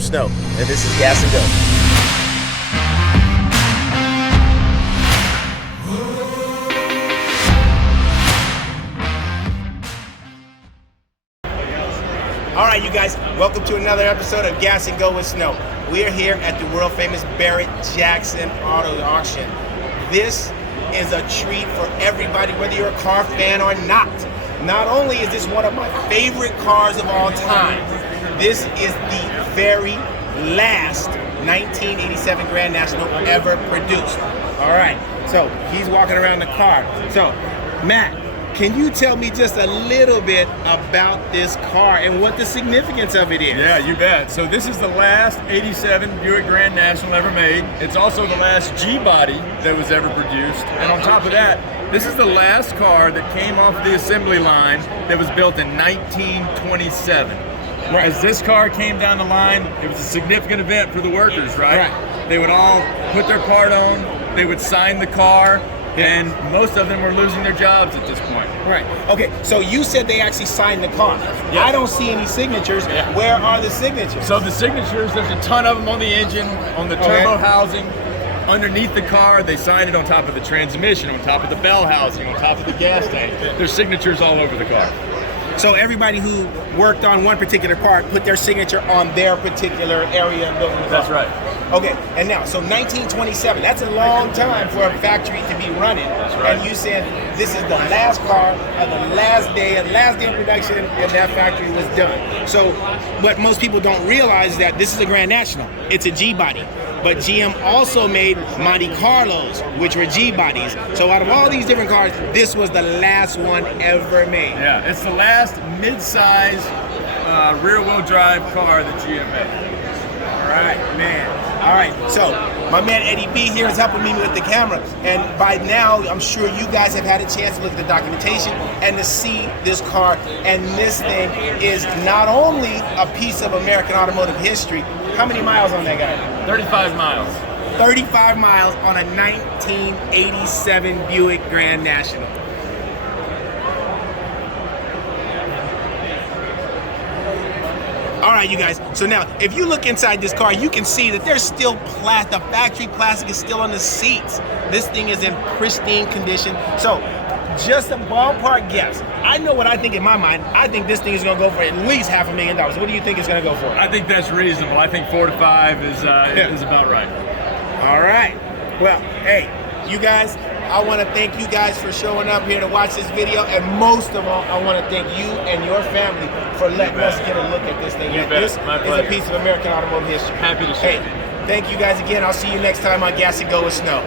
I'm Snow, and this is Gas and Go. All right, you guys, welcome to another episode of Gas and Go with Snow. We are here at the world famous Barrett-Jackson auto auction. This is a treat for everybody, whether you're a car fan or not. Not only is this one of my favorite cars of all time, this is the very last 1987 Grand National ever produced. All right, so he's walking around the car. So, Matt, can you tell me just a little bit about this car and what the significance of it is? Yeah, you bet. So this is the last 87 Buick Grand National ever made. It's also the last G-body that was ever produced. And on top of that, this is the last car that came off the assembly line that was built in 1927. Right. As this car came down the line, it was a significant event for the workers, right? They would all put their part on, they would sign the car, and most of them were losing their jobs at this point. Right. Okay, so you said they actually signed the car. Yes. I don't see any signatures. Yeah. Where are the signatures? So the signatures, there's a ton of them on the engine, on the turbo housing, underneath the car. They signed it on top of the transmission, on top of the bell housing, on top of the gas tank. There's signatures all over the car. So everybody who worked on one particular part put their signature on their particular area of building the car. That's right. Okay, and now, so 1927, that's a long time for a factory to be running. That's right. And you said this is the last car of the last day of production, and that factory was done. So what most people don't realize is that this is a Grand National. It's a G-body. But GM also made Monte Carlos, which were G-bodies. So out of all these different cars, this was the last one ever made. Yeah, it's the last mid-size rear-wheel drive car that GM made. All right, man. All right, so my man Eddie B here is helping me with the camera. And by now, I'm sure you guys have had a chance to look at the documentation and to see this car. And this thing is not only a piece of American automotive history. How many miles on that guy? 35 miles. 35 miles on a 1987 Buick Grand National. All right, you guys, so now if you look inside this car, you can see that there's still the factory plastic is still on the seats. This thing is in pristine condition. So just a ballpark guess. I know what I think in my mind. I think this thing is gonna go for at least $500,000. What do you think it's gonna go for? I think that's reasonable. I think 4 to 5 is about right. All right, well, hey, you guys, I want to thank you guys for showing up here to watch this video, and most of all, I want to thank you and your family for letting us get a look at this thing. This is a piece of American automotive history. Happy to share. Hey, thank you guys again. I'll see you next time on Gas and Go with Snow.